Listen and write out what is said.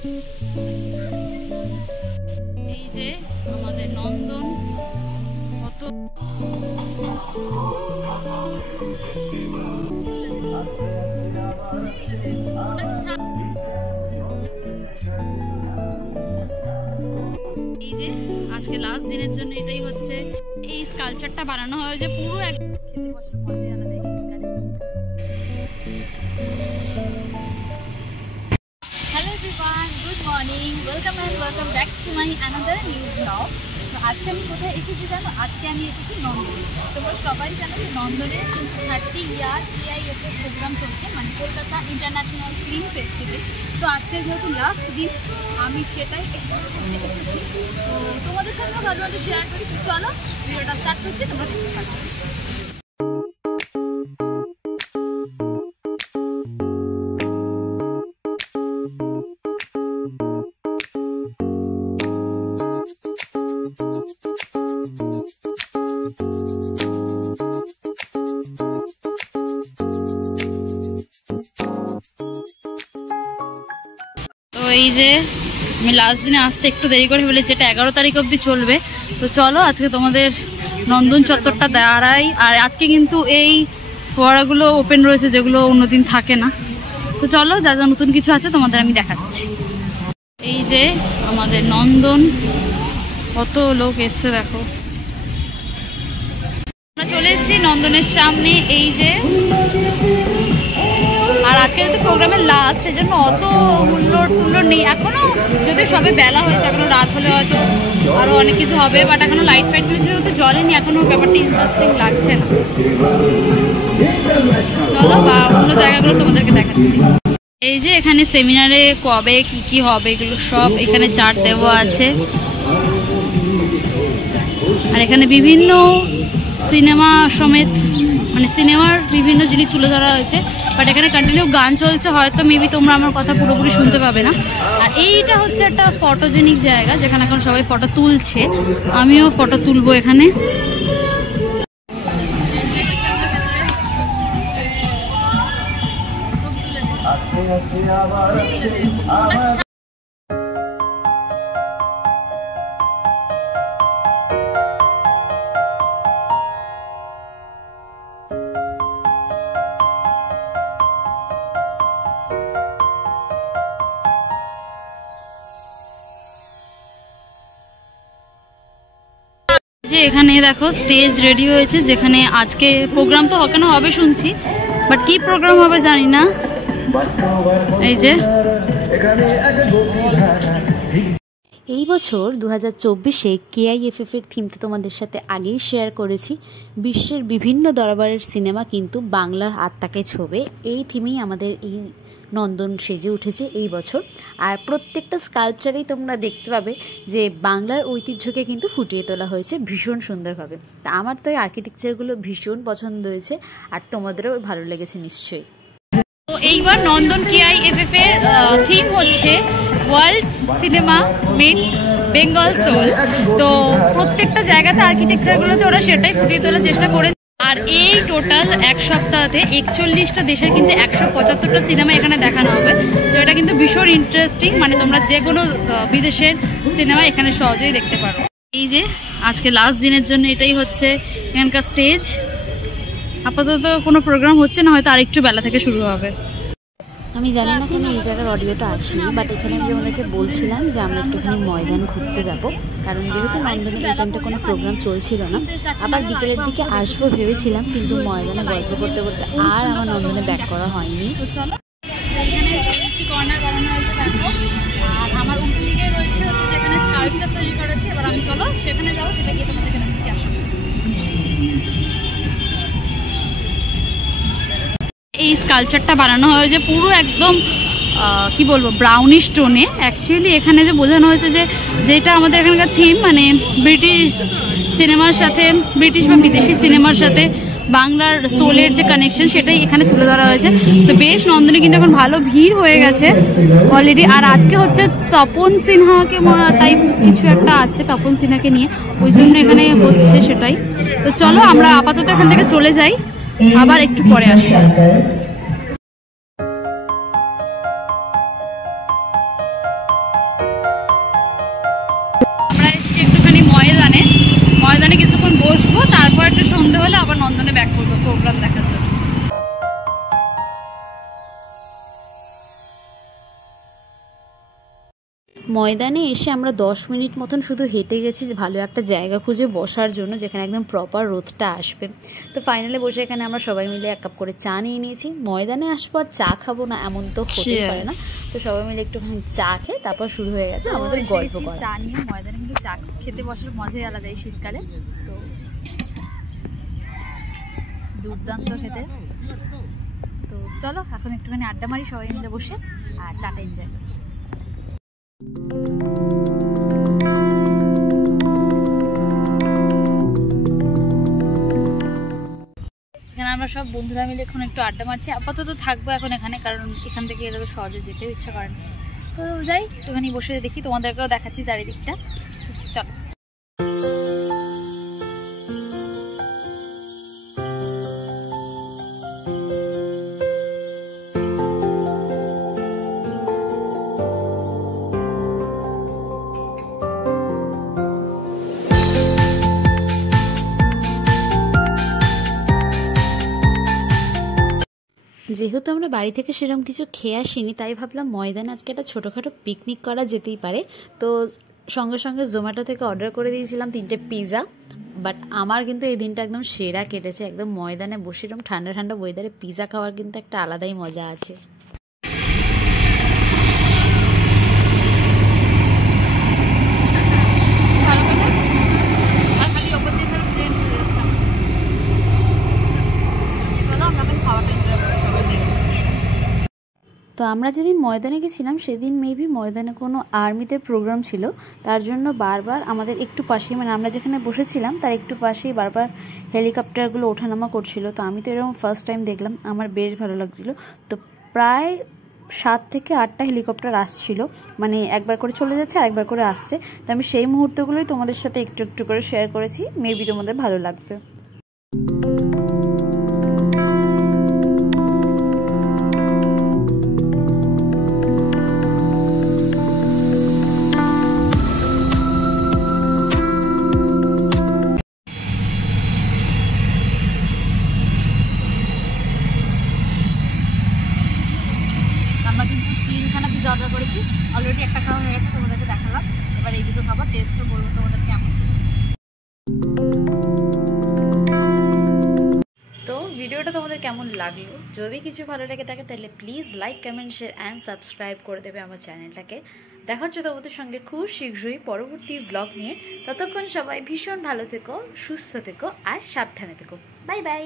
এই যে আমাদের নন্দন কত এই যে আজকে লাস্ট দিনের জন্য এটাই হচ্ছে এই স্কাল্পচারটা বানানো হয়েছে পুরো একদম খেতে বসার মজাই আলাদা এই শীতকালে। Hello everyone, good morning, welcome and welcome back to my another new vlog. তো আজকে আমি কোথায় এসেছি জানো? আজকে আমি এসেছি নন্দনে। তোমরা সবাই জানো যে নন্দনে 30 ইয়ার KIF এর প্রোগ্রাম চলছে, মানে কলকাতা ইন্টারন্যাশনাল ফিল্ম ফেস্টিভ্যাল। তো আজকে যেহেতু লাস্ট দিন, আমি সেটাই এক্সপ্লোর করতে এসেছি। তো তোমাদের সঙ্গে ভালো শেয়ার করি। চলো ভিডিওটা স্টার্ট করছি, তোমরা দেখতে থাকো। এই যে আমি লাস্ট দিনে আসতে একটু দেরি করে ফেলেছি, এটা 11 তারিখ অবধি চলবে। তো চলো আজকে তোমাদের নন্দন চত্বরটা দাঁড়াই। আর আজকে কিন্তু এই ফোয়ারাগুলো ওপেন রয়েছে, যেগুলো অন্যদিন থাকে না। তো চলো যা যা নতুন কিছু আছে তোমাদের আমি দেখাচ্ছি। এই যে আমাদের নন্দন, কত লোক এসছে দেখো। আমরা চলে এসেছি নন্দনের সামনে। এই যে আর আজকে যেহেতু প্রোগ্রামের লাস্ট, এই জন্য অত হুল্লোড় নেই এখনো, যদি সবে বেলা হয়েছে, এখনো রাত হলে হয়তো আরো অনেক কিছু হবে। বাট এখনো লাইট ফাইট যেহেতু জ্বলেনি, এখনো ব্যাপারটা ইন্টারেস্টিং লাগছে না। চলো বা অন্য জায়গাগুলো তোমাদেরকে দেখাচ্ছি। এই যে এখানে সেমিনারে কবে কি হবে এগুলো সব এখানে চার্ট দেওয়া আছে। আর এখানে বিভিন্ন সিনেমা সমেত, মানে সিনেমার বিভিন্ন জিনিস তুলে ধরা হয়েছে। বাট এখানে কন্টিনিউ গান চলছে, হয়তো মেবি তোমরা আমার কথা পুরোপুরি শুনতে পাবে না। আর এইটা হচ্ছে একটা ফটোজেনিক জায়গা, যেখানে এখন সবাই ফটো তুলছে। আমিও ফটো তুলবো এখানে। যে এখানে দেখো স্টেজ রেডি হয়েছে, যেখানে আজকে প্রোগ্রাম তো কেন হবে শুনছি, বাট কি প্রোগ্রাম হবে জানি না। এই যে এই বছর 2024-এ KIFF এর থিম তো তোমাদের সাথে আগেই শেয়ার করেছি। বিশ্বের বিভিন্ন দরবারের সিনেমা কিন্তু বাংলার আত্মাকে ছোঁবে, এই থিমেই আমাদের এই নন্দন সেজে উঠেছে এই বছর। আর প্রত্যেকটা স্কাল্পচারেই তোমরা দেখতে পাবে যে বাংলার ঐতিহ্যকে কিন্তু ফুটিয়ে তোলা হয়েছে ভীষণ সুন্দরভাবে। তা আমার তো এই আর্কিটেকচারগুলো ভীষণ পছন্দ হয়েছে, আর তোমাদেরও ভালো লেগেছে নিশ্চয়ই। তো এইবার নন্দন KIFF এর থিম হচ্ছে world cinema meets Bengal soul. তো প্রত্যেকটা জায়গাতে আর্কিটেকচারগুলোতে ওরা সেটাই ফুটিয়ে তোলার চেষ্টা করেছে। আর এই টোটাল এক সপ্তাহতে 41টা দেশের কিন্তু 175টা সিনেমা এখানে দেখানো হবে। তো এটা কিন্তু ভীষণ ইন্টারেস্টিং, মানে তোমরা যে কোনো বিদেশের সিনেমা এখানে সহজেই দেখতে পারো। এই যে আজকে লাস্ট দিনের জন্য এটাই হচ্ছে এখানকার স্টেজ। আপাতত কোনো প্রোগ্রাম হচ্ছে না, হয়তো আরেকটু বেলা থেকে শুরু হবে। আমি জানি না কেন এই জায়গার অডিওটা আসেনি, বাট এখানে আমি আমাদেরকে বলছিলাম যে আমরা একটুখানি ময়দান ঘুরতে যাব, কারণ যেহেতু নন্দনে এই টাইমটা কোনো প্রোগ্রাম চলছিল না। আবার বিকেলের দিকে আসবো ভেবেছিলাম, কিন্তু ময়দানে গল্প করতে করতে আর আমার নন্দনে ব্যাক করা হয়নি। তো চলো এখানে একটি কর্নার বানানো হয়েছে দেখো, আর আমার উল্টো দিকে রয়েছে হচ্ছে যেখানে স্কাল্পচার তৈরি করা আছে। এবার আমি চলো সেখানে যাবো, সেটা গিয়ে তোমাদেরকে দেখাচ্ছি। আসো। এই স্কাল্পচারটা বানানো হয়েছে পুরো একদম কি বলবো ব্রাউনিশ টোনে। অ্যাকচুয়ালি এখানে যে বোঝানো হয়েছে যে যেটা আমাদের এখানকার থিম, মানে ব্রিটিশ সিনেমার সাথে, ব্রিটিশ বা বিদেশি সিনেমার সাথে বাংলার সোলের যে কানেকশন, সেটাই এখানে তুলে ধরা হয়েছে। তো বেশ নন্দনে কিন্তু এখন ভালো ভিড় হয়ে গেছে অলরেডি। আর আজকে হচ্ছে তপন সিনহাকে টাইপ কিছু একটা আছে, তপন সিনহাকে নিয়ে, ওই জন্য এখানে হচ্ছে সেটাই। তো চলো আমরা আপাতত এখান থেকে চলে যাই, আবার একটু পরে আসবো। ময়দানে কিছুক্ষণ বসবো, তারপর একটু সন্ধে হলে আবার নন্দনে ব্যাক করবো প্রোগ্রাম দেখার জন্য। ময়দানে এসে আমরা 10 মিনিট মতন শুধু হেঁটে গেছি যে ভালো একটা জায়গা খুঁজে বসার জন্য, যেখানে একদম প্রপার রোদটা আসবে। তো ফাইনালে বসে এখানে আমরা সবাই মিলে 1 কাপ করে চা নিয়ে নিয়েছি। ময়দানে আসবো আর চা খাবো না এমন তো হতেই পারে না। তো সবাই মিলে একটুখানি চা খেয়ে তারপর শুরু হয়ে গেছে আমাদের গল্প করা। চা নিয়ে ময়দানে কিন্তু চা খেতে বসার মজাই আলাদা এই শীতকালে, তো দুর্দান্ত খেতে। তো চলো এখন একটুখানি আড্ডা মারি সবাই মিলে বসে, আর চাটা এনজয় করি। এখানে আমরা সব বন্ধুরা মিলে এখন একটু আড্ডা মারছি। আপাতত থাকবো এখন এখানে, কারণ এখান থেকে এত সহজে যেতেও ইচ্ছা করে না। তো যাই একটুখানি বসে দেখি, তোমাদেরকেও দেখাচ্ছি চারিদিকটা। চলো। যেহেতু আমরা বাড়ি থেকে সেরকম কিছু খেয়ে আসিনি, তাই ভাবলাম ময়দানে আজকে একটা ছোটোখাটো পিকনিক করা যেতেই পারে। তো সঙ্গে সঙ্গে জোম্যাটো থেকে অর্ডার করে দিয়েছিলাম 3টে পিৎজা। বাট আমার কিন্তু এই দিনটা একদম সেরা কেটেছে। একদম ময়দানে বসে এরকম ঠান্ডা ঠান্ডা ওয়েদারে পিৎজা খাওয়ার কিন্তু একটা আলাদাই মজা আছে। তো আমরা যেদিন ময়দানে গেছিলাম সেদিন মেবি ময়দানে কোনো আর্মিদের প্রোগ্রাম ছিল, তার জন্য বারবার আমাদের একটু পাশেই, মানে আমরা যেখানে বসেছিলাম তার একটু পাশেই বারবার হেলিকপ্টারগুলো ওঠানামা করছিল। তো আমি তো এরকম ফার্স্ট টাইম দেখলাম, আমার বেশ ভালো লাগছিলো। তো প্রায় 7 থেকে 8টা হেলিকপ্টার আসছিল, মানে একবার করে চলে যাচ্ছে আর একবার করে আসছে। তো আমি সেই মুহূর্তগুলোই তোমাদের সাথে একটু একটু করে শেয়ার করেছি, মেবি তোমাদের ভালো লাগবে। অর্ডার করেছি, অলরেডি একটা খাওয়া হয়ে গেছে, তোমাদেরকে দেখালাম। এবার এই দুটো খাবার টেস্টও বলবো তোমাদের কেমন। তো ভিডিওটা তোমাদের কেমন লাগলো, যদি কিছু ভালো লেগে থাকে তাহলে please like, comment, share and subscribe করে দেবে আমার চ্যানেলটাকে। দেখা হচ্ছে তোমাদের সঙ্গে খুব শীঘ্রই পরবর্তী ব্লগ নিয়ে। ততক্ষণ সবাই ভীষণ ভালো থেকো, সুস্থ থেকো আর সাবধানে থেকো। Bye bye.